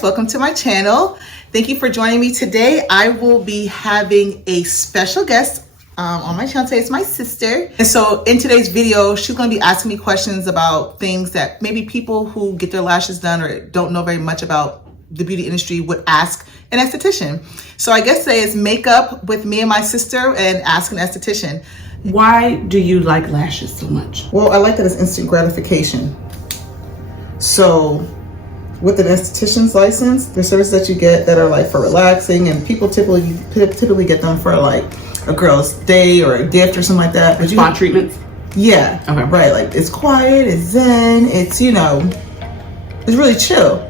guys, welcome to my channel. Thank you for joining me today. I will be having a special guest on my channel today. It's my sister. And so in today's video, she's going to be asking me questions about things that maybe people who get their lashes done or don't know very much about the beauty industry would ask an esthetician. So I guess today is makeup with me and my sister and ask an esthetician. Why do you like lashes so much? Well, I like that it's instant gratification. So with an esthetician's license, there's services that you get that are like for relaxing, and people typically get them for like a girl's day or a gift or something like that. But spa treatments? Yeah. Okay. Right. Like it's quiet, it's zen, it's, you know, it's really chill.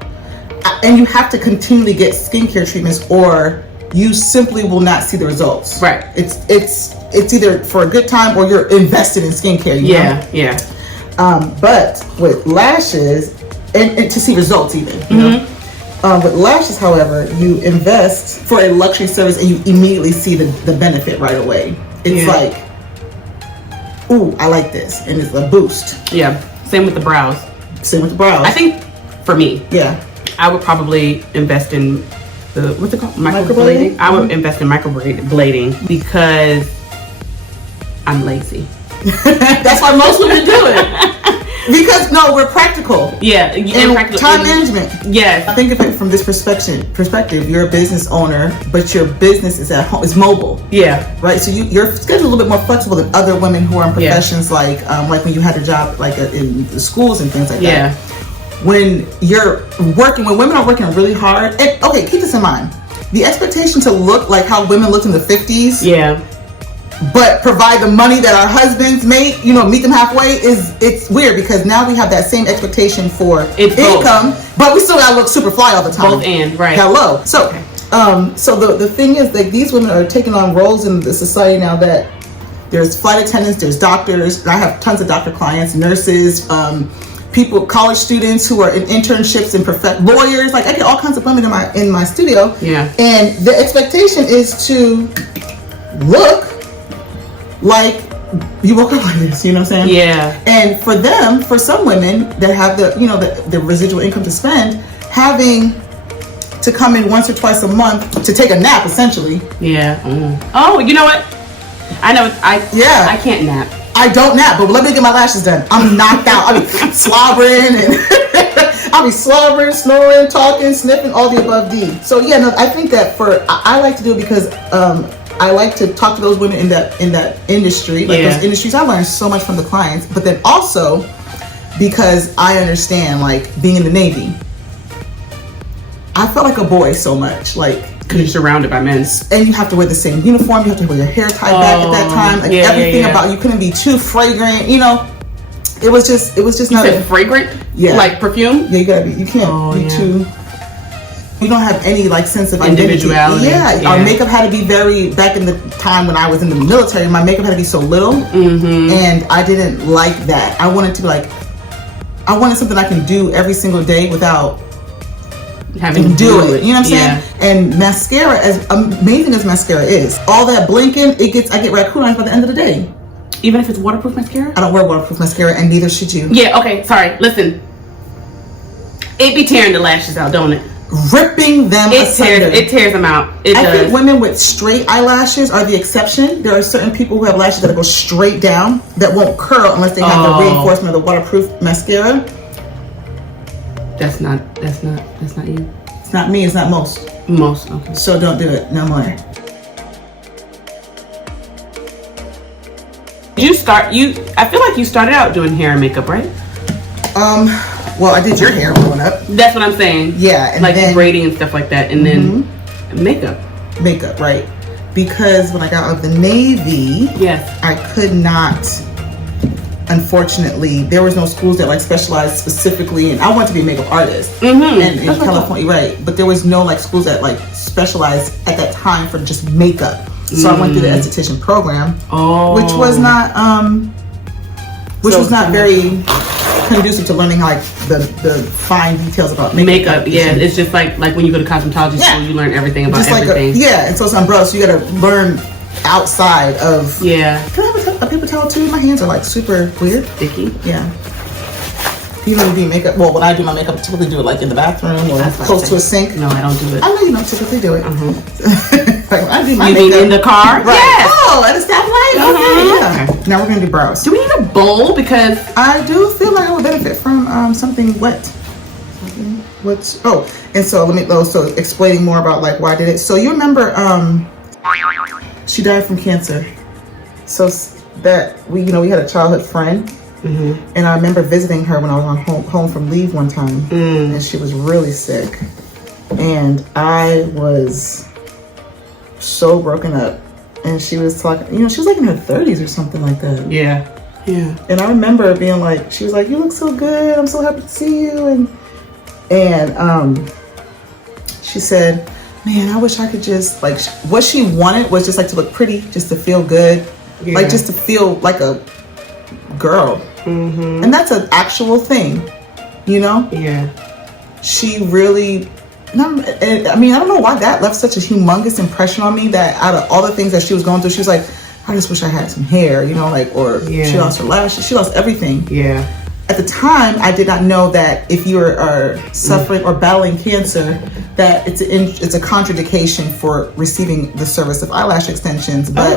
And you have to continually get skincare treatments or you simply will not see the results. Right. It's either for a good time or you're invested in skincare. You know? Yeah. But with lashes, and to see results even, you know? With lashes, however, you invest for a luxury service and you immediately see the benefit right away. It's like, ooh, I like this, and it's a boost. Yeah, same with the brows. Same with the brows. I think for me, I would probably invest in the, what's it called? Microblading? I would invest in microblading because I'm lazy. That's why most women do it. Because no, we're practical. Yeah, and practical. Time management. Yes. Think of it from this perspective. You're a business owner, but your business is at home. It's mobile. Yeah. Right. So your schedule is a little bit more flexible than other women who are in professions like when you had a job like in the schools and things like that. When you're working, when women are working really hard, and okay, keep this in mind. The expectation to look like how women looked in the 50s. Yeah. But provide the money that our husbands make, you know, meet them halfway, it's weird because now we have that same expectation for income, but we still gotta look super fly all the time. Both and, right. Hello. So, so the thing is that these women are taking on roles in the society now that there's flight attendants, there's doctors, and I have tons of doctor clients, nurses, people, college students who are in internships and lawyers. Like I get all kinds of women in my studio. Yeah. And the expectation is to look like you woke up like this, you know what I'm saying? Yeah. And for them, for some women that have the residual income to spend, having to come in once or twice a month to take a nap, essentially. Yeah. Oh, you know what? I know. I can't nap. I don't nap, but let me get my lashes done. I'm knocked out. I'll be slobbering and I'll be slobbering, snoring, talking, sniffing, all the above D. So yeah, no, I think that I like to do it because I like to talk to those women in that industry, like those industries. I learned so much from the clients, but then also because I understand, like being in the Navy, I felt like a boy so much, like because you're surrounded by men, and you have to wear the same uniform. You have to wear your hair tied back at that time. Like everything about you couldn't be too fragrant. You know, it was just not fragrant. Yeah, like perfume. Yeah, you gotta be. You can't be too. We don't have any like sense of individuality. Yeah, our makeup had to be back in the time when I was in the military, my makeup had to be so little. And I didn't like that. I wanted to I wanted something I can do every single day without having to do it. You know what I'm saying? And mascara, as amazing as mascara is, all that blinking, I get raccoon eyes by the end of the day. Even if it's waterproof mascara? I don't wear waterproof mascara, and neither should you. Yeah, okay, sorry. Listen. It be tearing the lashes out, don't it? Ripping them asunder. It tears them out. I think women with straight eyelashes are the exception. There are certain people who have lashes that go straight down that won't curl unless they have the reinforcement of the waterproof mascara. That's not you. It's not me. It's not most. Most. Okay. So don't do it no more. I feel like you started out doing hair and makeup, right? Well, I did your hair growing up. That's what I'm saying. Yeah, and like then, braiding and stuff like that, and then makeup. Makeup, right? Because when I got out of the Navy, I could not. Unfortunately, there was no schools that like specialized specifically, and I wanted to be a makeup artist. And in California, right? But there was no like schools that like specialized at that time for just makeup. So I went through the esthetician program, which was not very conducive to learning like the fine details about makeup. Yeah, it's just like when you go to cosmetology school, you learn everything about just everything. And so it's umbrella, so you gotta learn outside of. Can I have a paper towel too? My hands are like super weird. Sticky. Yeah. You don't do makeup. Well, when I do my makeup, I typically do it like in the bathroom or close to a sink. No, I don't do it. I know you don't typically do it. Like when I do my you makeup mean in the car? Right. Yes. Oh, at a stoplight. Okay. Yeah. Now we're gonna do brows. Do we need a bowl? Because I do feel like I would benefit from something wet. What's and so let me so explaining more about like why I did it. So you remember she died from cancer. So that we had a childhood friend. And I remember visiting her when I was on home from leave one time, and she was really sick, and I was so broken up. And she was talking, she was like in her 30s or something like that. Yeah. And I remember being like, she was like, "You look so good. I'm so happy to see you." And she said, "Man, I wish I could just like." What she wanted was just like to look pretty, just to feel good, like just to feel like a girl. And that's an actual thing, Yeah. She really, I mean, I don't know why that left such a humongous impression on me, that out of all the things that she was going through, she was like, "I just wish I had some hair," or she lost her lashes, she lost everything. Yeah. At the time, I did not know that if you are suffering or battling cancer, that it's a contraindication for receiving the service of eyelash extensions. But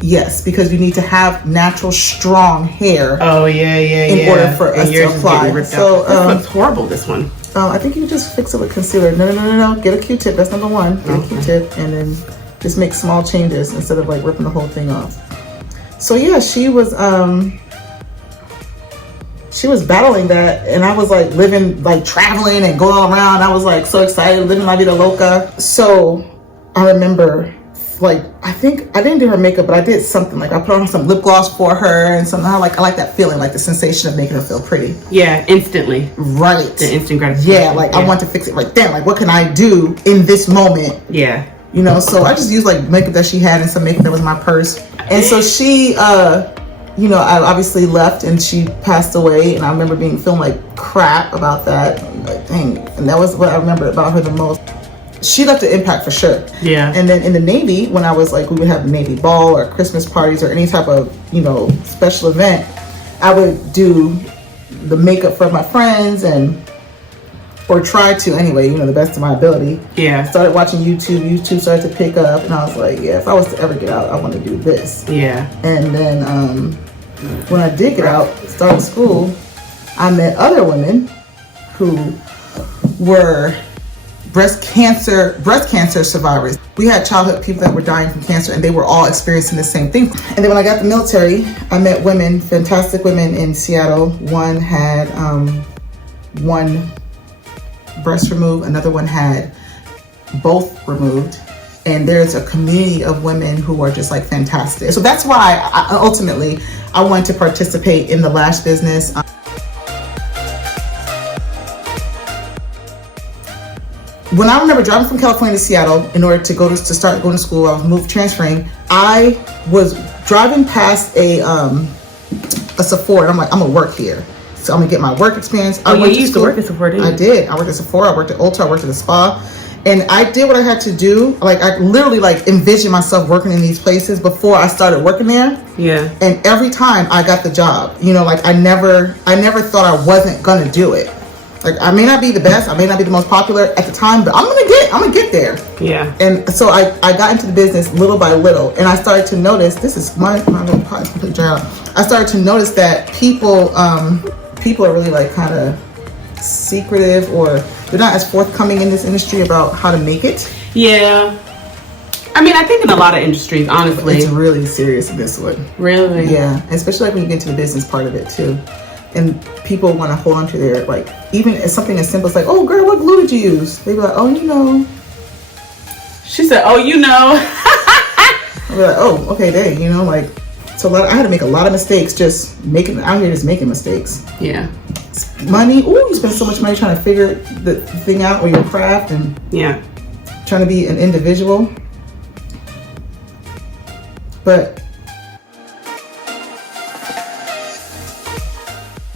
yes, because you need to have natural, strong hair. Oh yeah. In order for us to apply. So this looks horrible. This one. I think you just fix it with concealer. No. Get a Q-tip. That's number one. Get a Q-tip, and then just make small changes instead of like ripping the whole thing off. So yeah, she was battling that, and I was like living, like traveling and going all around. I was like so excited, living la vida loca. So I remember. Like, I think I didn't do her makeup, but I did something. Like I put on some lip gloss for her and something. I like that feeling, like the sensation of making her feel pretty. Yeah, instantly. Right. The instant gratification. Yeah, like I want to fix it right then. Like, what can I do in this moment? Yeah. So I just used like makeup that she had and some makeup that was in my purse. And so she, I obviously left and she passed away. And I remember feeling like crap about that. Like, dang. And that was what I remember about her the most. She left an impact for sure. Yeah. And then in the Navy, when I was like, we would have a Navy ball or Christmas parties or any type of, special event, I would do the makeup for my friends or try to anyway, the best of my ability. Yeah. Started watching YouTube. YouTube started to pick up, and I was like, yeah, if I was to ever get out, I want to do this. Yeah. And then when I did get out, started school, I met other women who were breast cancer survivors. We had childhood people that were dying from cancer, and they were all experiencing the same thing. And then when I got the military, I met women, fantastic women in Seattle. One had one breast removed, another one had both removed. And there's a community of women who are just like fantastic. So that's why ultimately I wanted to participate in the lash business. When I remember driving from California to Seattle in order to start going to school, I was transferring. I was driving past a Sephora, and I'm like, I'm gonna work here, so I'm gonna get my work experience. You used to work at Sephora, didn't you? I did. I worked at Sephora. I worked at Ulta. I worked at the spa, and I did what I had to do. Like I literally envisioned myself working in these places before I started working there. Yeah. And every time I got the job, I never thought I wasn't gonna do it. Like I may not be the best, I may not be the most popular at the time, but I'm gonna get there. Yeah. And so I got into the business little by little, and I started to notice, this is my little pot is completely dry out. I started to notice that people are really like kind of secretive, or they're not as forthcoming in this industry about how to make it. Yeah. I mean, I think in a lot of industries, honestly. It's really serious in this one. Really? Yeah, especially like when you get to the business part of it too. And people want to hold on to their, like, even as something as simple as like, "Oh girl, what glue did you use?" They be like, "Oh, She said, "Oh, I'll be like, "Oh, okay, dang," like, so I had to make a lot of mistakes just making mistakes. Yeah. Money, you spend so much money trying to figure the thing out, or your craft, and trying to be an individual. But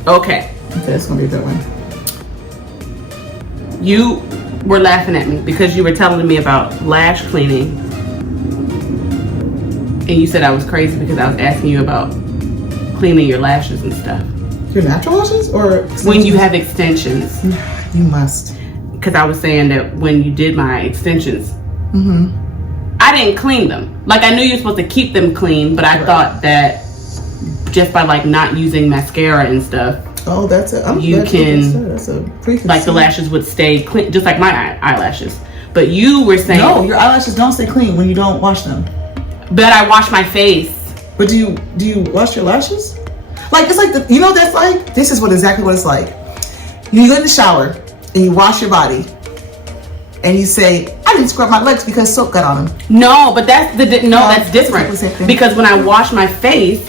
okay, that's gonna be a good one. You were laughing at me because you were telling me about lash cleaning, and you said I was crazy because I was asking you about cleaning your lashes and stuff. Your natural lashes or extensions? When you have extensions. You must. Because I was saying that when you did my extensions, I didn't clean them. Like, I knew you were supposed to keep them clean, but I thought that just by like not using mascara and stuff, that's it. You can, that's a pretty like the lashes would stay clean, just like my eyelashes. But you were saying no, your eyelashes don't stay clean when you don't wash them. But I wash my face. But do you wash your lashes? Like, it's like that's like, this is exactly what it's like. You go in the shower and you wash your body and you say, I didn't scrub my legs because soap got on them. No, but that's that's different. Because when I wash my face,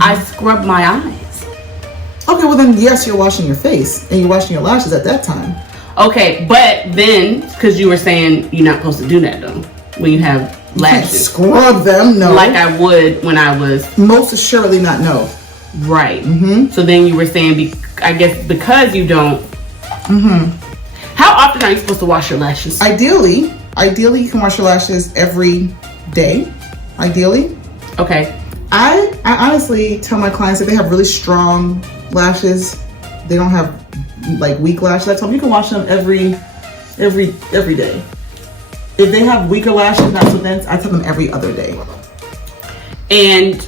I scrub my eyes. Okay, well then yes, you're washing your face and you're washing your lashes at that time. Okay, but then, because you were saying you're not supposed to do that though, when you have lashes. You scrub them, no. Like I would when I was. Most assuredly not, no. Right. So then you were saying, I guess because you don't. How often are you supposed to wash your lashes? Ideally you can wash your lashes every day. Ideally. Okay. I honestly tell my clients that they have really strong lashes, they don't have like weak lashes, I tell them you can wash them every day. If they have weaker lashes, not so dense, I tell them every other day. And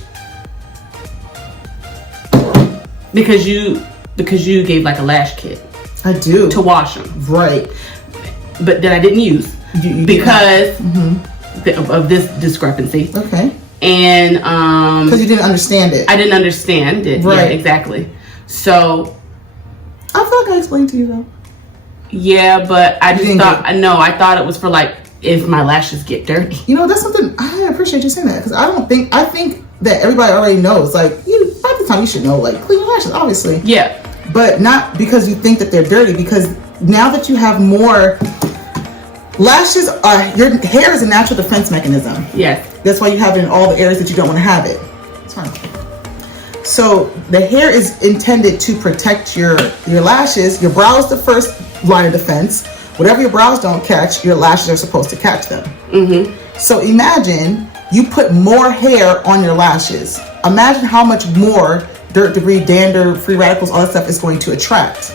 because you gave like a lash kit. I do. To wash them. Right. But that I didn't use because of this discrepancy. Okay. And because you didn't understand it. I didn't understand it. Right. Yeah, exactly. So I feel like I explained to you though. Yeah, but I just thought I thought it was for like if my lashes get dirty. You know, that's something I appreciate you saying that, because I think that everybody already knows. Like, by the time you should know, like, clean your lashes, obviously. Yeah. But not because you think that they're dirty, because now that you have more lashes, your hair is a natural defense mechanism. Yes. That's why you have it in all the areas that you don't want to have it. It's fine. So the hair is intended to protect your lashes. Your brow is the first line of defense. Whatever your brows don't catch, your lashes are supposed to catch them. So imagine you put more hair on your lashes. Imagine how much more dirt, debris, dander, free radicals, all that stuff is going to attract.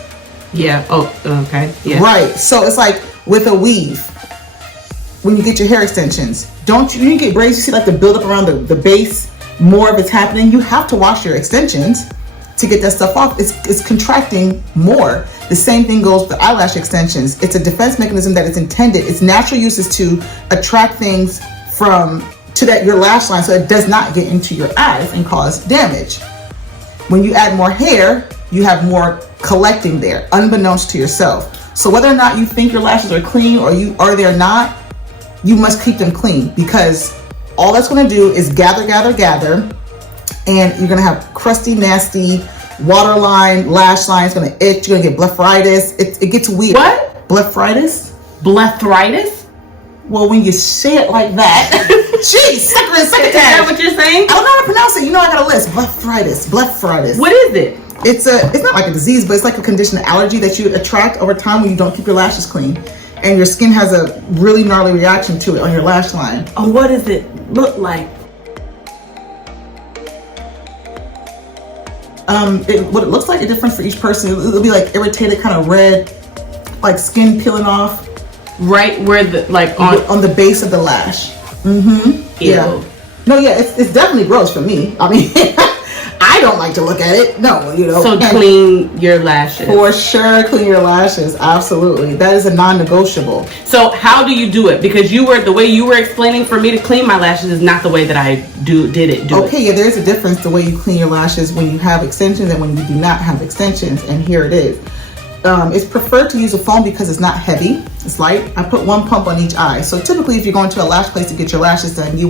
Yeah. Oh, okay. Yeah. Right. So it's like with a weave. When you get your hair extensions, you get braids, you see like the buildup around the base, more of it's happening. You have to wash your extensions to get that stuff off. It's contracting more. The same thing goes with the eyelash extensions. It's a defense mechanism that is intended. Its natural use is to attract things to your lash line so it does not get into your eyes and cause damage. When you add more hair, you have more collecting there, unbeknownst to yourself. So whether or not you think your lashes are clean or they're not, you must keep them clean, because all that's going to do is gather, and you're going to have crusty, nasty waterline lash line. It's going to itch. You're going to get blepharitis. It gets weird. What? Blepharitis? Blepharitis? Well, when you say it like that, jeez, second. Is that what you're saying? I don't know how to pronounce it. You know, I got a list. Blepharitis. What is it? It's not like a disease, but it's like a condition, an allergy that you attract over time when you don't keep your lashes clean. And your skin has a really gnarly reaction to it on your lash line. Oh, what does it look like? What it looks like, a difference for each person. It'll be like irritated, kind of red, like skin peeling off. Right where on the base of the lash. Ew. Yeah. No, yeah, it's definitely gross for me. I mean, I don't like to look at it. No, So clean your lashes. For sure, clean your lashes. Absolutely. That is a non-negotiable. So how do you do it? Because the way you were explaining for me to clean my lashes is not the way that I did it. Okay, yeah, there's a difference the way you clean your lashes when you have extensions and when you do not have extensions. And here it is. It's preferred to use a foam because it's not heavy. It's light. I put one pump on each eye. So typically, if you're going to a lash place to get your lashes done, they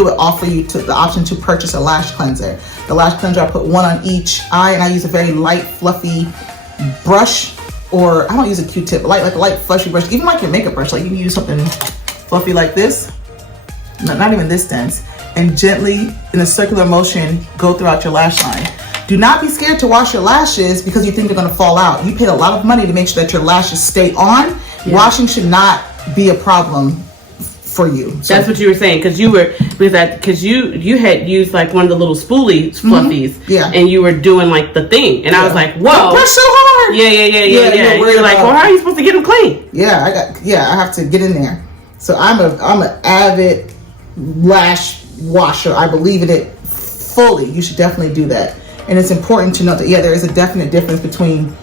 would offer you the option to purchase a lash cleanser. The lash cleanser, I put one on each eye, and I use a very light, fluffy brush, or I don't use a Q-tip, like a light, fluffy brush. Even like your makeup brush, like you can use something fluffy like this, not even this dense, and gently in a circular motion go throughout your lash line. Do not be scared to wash your lashes because you think they're going to fall out. You paid a lot of money to make sure that your lashes stay on. Yeah. Washing should not be a problem for you. So, that's what you were saying, because you had used like one of the little spoolie fluffies, yeah, and you were doing like the thing, and I was like, whoa, don't brush so hard. Yeah. You're like, well, how are you supposed to get them clean? Yeah, I have to get in there. So I'm an avid lash washer. I believe in it fully. You should definitely do that. And it's important to note that there is a definite difference between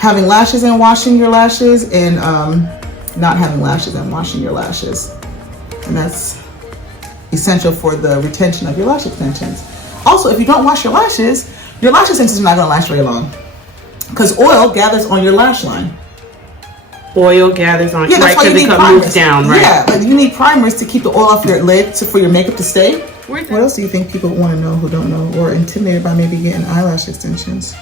having lashes and washing your lashes, and not having lashes and washing your lashes. And that's essential for the retention of your lash extensions. Also, if you don't wash your lashes extensions are not going to last very long, because oil gathers on your lash line. Oil gathers on, yeah, that's right? why you Because need it primers. moves down, right? Yeah, like you need primers to keep the oil off your lid for your makeup to stay. What else do you think people want to know who don't know, or intimidated by maybe getting eyelash extensions?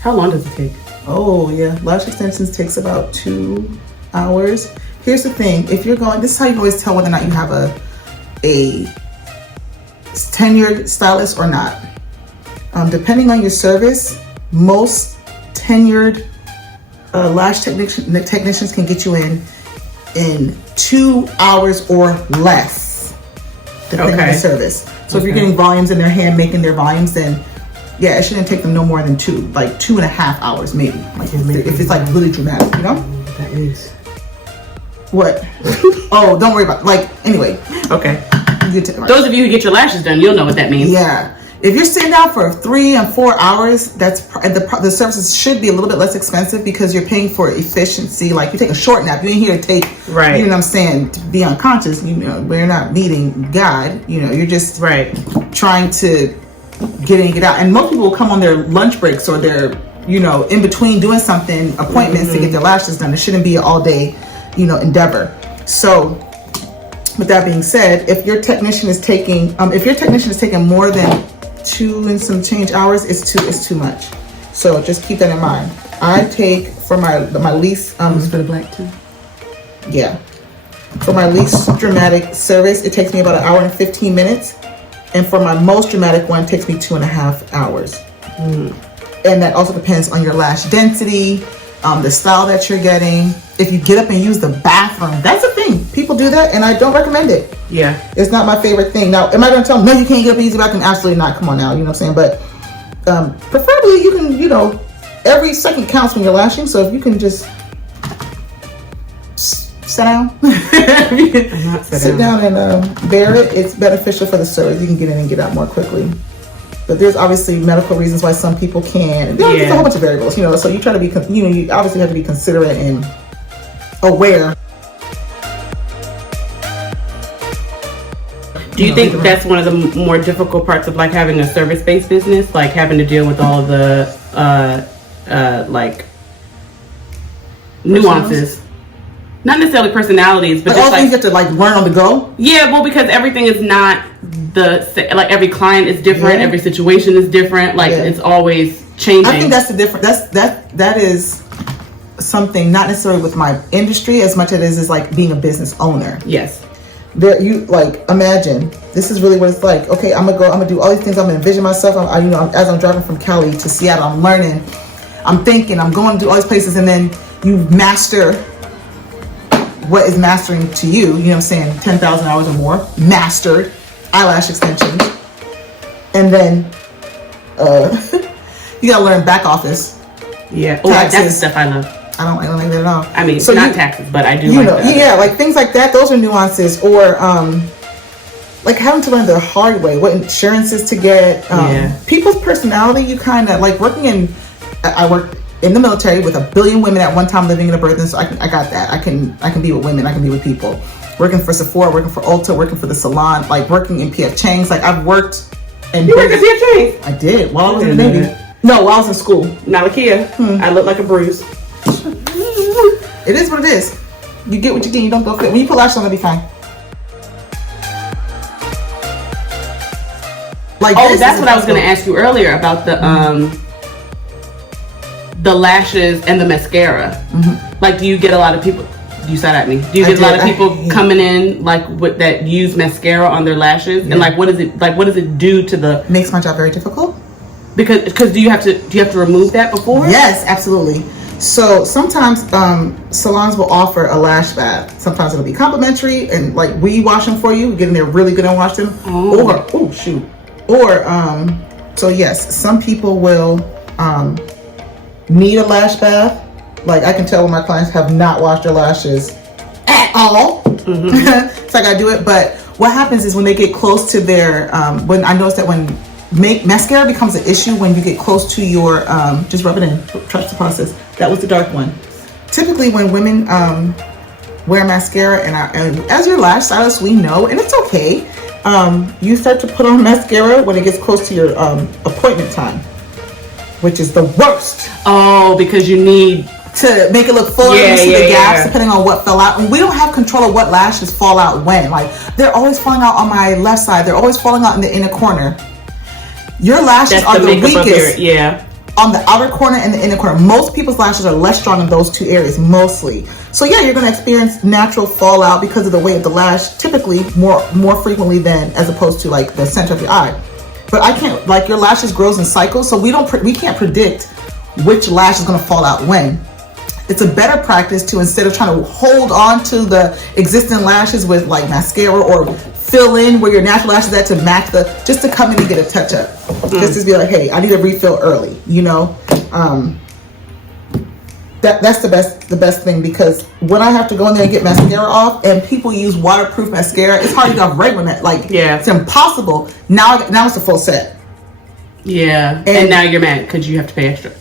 How long does it take? Oh yeah, lash extensions takes about 2 hours. Here's the thing: if you're going, this is how you always tell whether or not you have a tenured stylist or not. Depending on your service, most tenured lash technicians can get you in 2 hours or less, depending on the service. So if you're getting volumes in their hand, making their volumes, then yeah, it shouldn't take them no more than 2.5 hours, maybe. Like if it's like really dramatic, you know? That is. What? Oh, don't worry about it. Like, anyway. Okay. Right. Those of you who get your lashes done, you'll know what that means. Yeah. If you're sitting down for 3 and 4 hours, the services should be a little bit less expensive, because you're paying for efficiency. Like, you take a short nap, you ain't here to take, right, you know what I'm saying, to be unconscious. You know, we're not meeting God. You know, you're just trying to get in and get out. And most people will come on their lunch breaks or their, you know, in between doing something, appointments to get their lashes done. It shouldn't be an all day, you know, endeavor. So with that being said, if your technician is taking more than 2 and some change hours, it's too much. So just keep that in mind. I take for my least for the black too. Yeah. For my least dramatic service, it takes me about 1 hour and 15 minutes. And for my most dramatic one, it takes me 2.5 hours. And that also depends on your lash density, the style that you're getting. If you get up and use the bathroom, that's a thing. People do that, and I don't recommend it. Yeah. It's not my favorite thing. Now, am I going to tell them, no, you can't get up and use the bathroom? Absolutely not. Come on now, you know what I'm saying? But preferably you can, you know, every second counts when you're lashing. So if you can just sit down, sit down and bear it, it's beneficial for the service. You can get in and get out more quickly. But there's obviously medical reasons why some people can. There's a whole bunch of variables, you know. So you try to be, you know, you obviously have to be considerate and aware. Do you think that's one of the more difficult parts of like having a service-based business, like having to deal with all of the like nuances? Not necessarily personalities, but like just all things you have to like learn on the go. Yeah, well, because everything is not like every client is different, every situation is different. Like it's always changing. I think that's the difference. That is something not necessarily with my industry as much as it is like being a business owner. Yes. There, you like imagine this is really what it's like. Okay, I'm gonna do all these things. I'm gonna envision myself. As I'm driving from Cali to Seattle, I'm learning. I'm thinking. I'm going to all these places, and then you master what is mastering to you. You know what I'm saying? 10,000 hours or more mastered eyelash extensions, and then you gotta learn back office. Yeah. Oh, that's the stuff I love. I don't like that at all. I mean, so not taxes, but I do. You like know, that. yeah, like things like that. Those are nuances, or like having to learn the hard way what insurances to get. People's personality. You kind of like working in. I worked in the military with 1 billion women at one time living in a birth, and so I got that. I can be with women. I can be with people. Working for Sephora, working for Ulta, working for the salon, like working in P.F. Chang's. Like I've worked. You worked at P.F. Chang's? I did while I was in the Navy. No, while I was in school. Nalakia. I look like a bruise. It is what it is. You get what you get. You don't go fit. When you put lashes on, it'll be fine. Like that's what I was going to ask you earlier about the lashes and the mascara. Like, do you get a lot of people? You sat at me. Do you get a lot of people coming in like that use mascara on their lashes? And like, what does it do to the? Makes my job very difficult. Because do you have to remove that before? Yes, absolutely. So sometimes salons will offer a lash bath. Sometimes it'll be complimentary and like we wash them for you, get in there really good and wash them. So yes, some people will need a lash bath. Like I can tell when my clients have not washed their lashes at all. So I gotta do it. But what happens is when they get close to their, when I notice that when mascara becomes an issue when you get close to your, just rub it in, trust the process. That was the dark one. Typically when women wear mascara, and as your lash stylist, we know, and it's okay, you start to put on mascara when it gets close to your appointment time, which is the worst. Oh, because you need to make it look fuller, you see the gaps depending on what fell out. And we don't have control of what lashes fall out when. Like, they're always falling out on my left side. They're always falling out in the inner corner. Your lashes are the weakest on the outer corner and the inner corner. Most people's lashes are less strong in those two areas, mostly. So yeah, you're going to experience natural fallout because of the weight of the lash, typically more frequently than as opposed to like the center of your eye. But I can't, like, your lashes grows in cycles, so we can't predict which lash is going to fall out when. It's a better practice to, instead of trying to hold on to the existing lashes with like mascara or fill in where your natural lashes at to match just to come in and get a touch up. Just to be like, hey, I need a refill early, you know? That's the best thing, because when I have to go in there and get mascara off and people use waterproof mascara, it's hard to get off regular, like, it's impossible. Now it's a full set. Yeah, and now you're mad because you have to pay extra.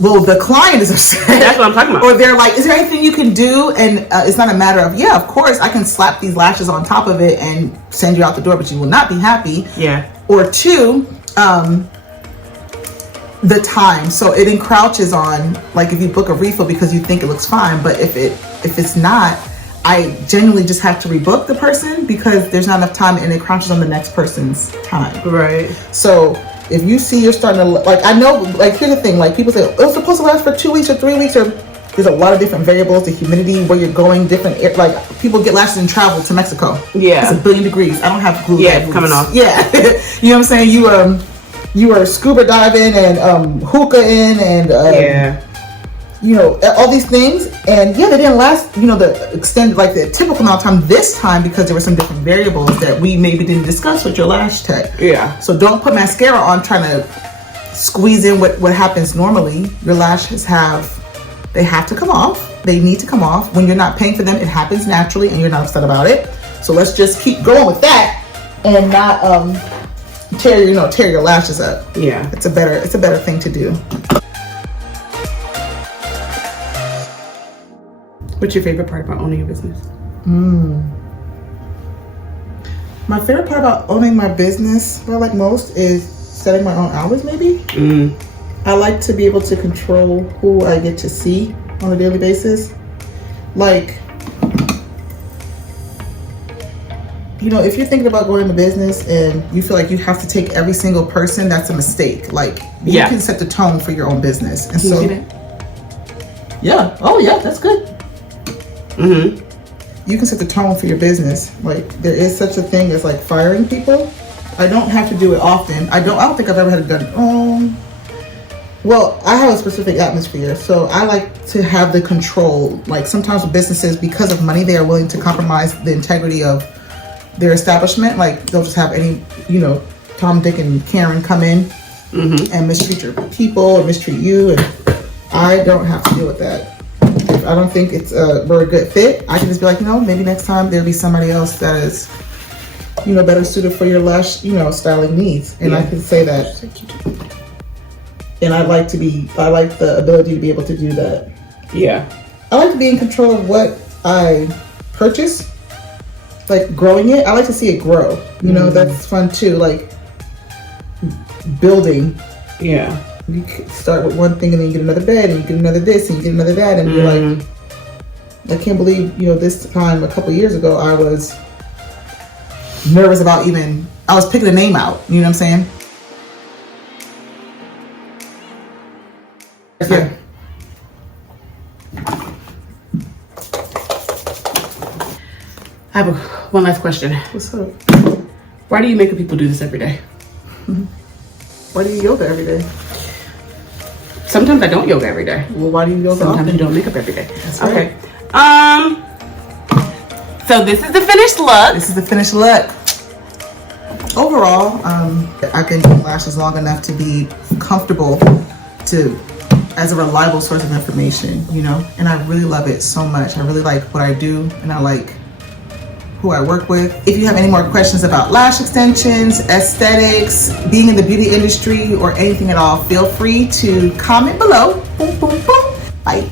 Well, the client is upset. That's what I'm talking about. Or they're like, is there anything you can do? And it's not a matter of, yeah, of course, I can slap these lashes on top of it and send you out the door, but you will not be happy. Yeah. Or two, the time. So it encroaches on, like, if you book a refill because you think it looks fine, but if it's not, I genuinely just have to rebook the person because there's not enough time, and it encroaches on the next person's time. Right. So if you see you're starting to, like, I know, like, here's the thing, like, people say, oh, it's supposed to last for 2 weeks or 3 weeks, or there's a lot of different variables, the humidity, where you're going, different, like, people get lashes and travel to Mexico. Yeah. It's 1 billion degrees. I don't have glue. Yeah, it's coming off. Yeah. You know what I'm saying? You are scuba diving and hookah in and, you know, all these things. And yeah, they didn't last, you know, the extended, like the typical amount of time this time, because there were some different variables that we maybe didn't discuss with your lash tech. Yeah. So don't put mascara on trying to squeeze in what happens normally. Your lashes they have to come off. They need to come off. When you're not paying for them, it happens naturally and you're not upset about it. So let's just keep going with that and not tear your lashes up. Yeah. It's a better thing to do. What's your favorite part about owning a business? My favorite part about owning my business, what I like most, is setting my own hours, maybe. I like to be able to control who I get to see on a daily basis. Like, you know, if you're thinking about going into business and you feel like you have to take every single person, that's a mistake. Like, you can set the tone for your own business. And so, yeah. Oh, yeah, that's good. You can set the tone for your business. Like, there is such a thing as like firing people. I don't have to do it often. I don't think I've ever had it done. Well, I have a specific atmosphere, so I like to have the control. Like, sometimes with businesses, because of money, they are willing to compromise the integrity of their establishment. Like, they'll just have any, you know, Tom, Dick, and Karen come in and mistreat your people or mistreat you, and I don't have to deal with that. If I don't think we're a good fit, I can just be like, you know, maybe next time there'll be somebody else that is, you know, better suited for your lash, you know, styling needs. And I can say that. And I like the ability to be able to do that. Yeah. I like to be in control of what I purchase, like growing it. I like to see it grow. You know, that's fun too. Like building. Yeah. You start with one thing and then you get another bed and you get another this and you get another that, and you're like, I can't believe, you know, this time a couple years ago I was nervous about I was picking a name out. You know what I'm saying? Yeah. I have one last question. What's up? Why do you make people do this every day? Why do you yoga every day? Sometimes I don't yoga every day. Well, why do you yoga Sometimes often? you don't makeup every day. That's Okay. right. So this is the finished look. This is the finished look. Overall, I've been doing lashes long enough to be comfortable as a reliable source of information, you know, and I really love it so much. I really like what I do, and I like who I work with. If you have any more questions about lash extensions, aesthetics, being in the beauty industry, or anything at all, feel free to comment below. Boom, boom, boom. Bye.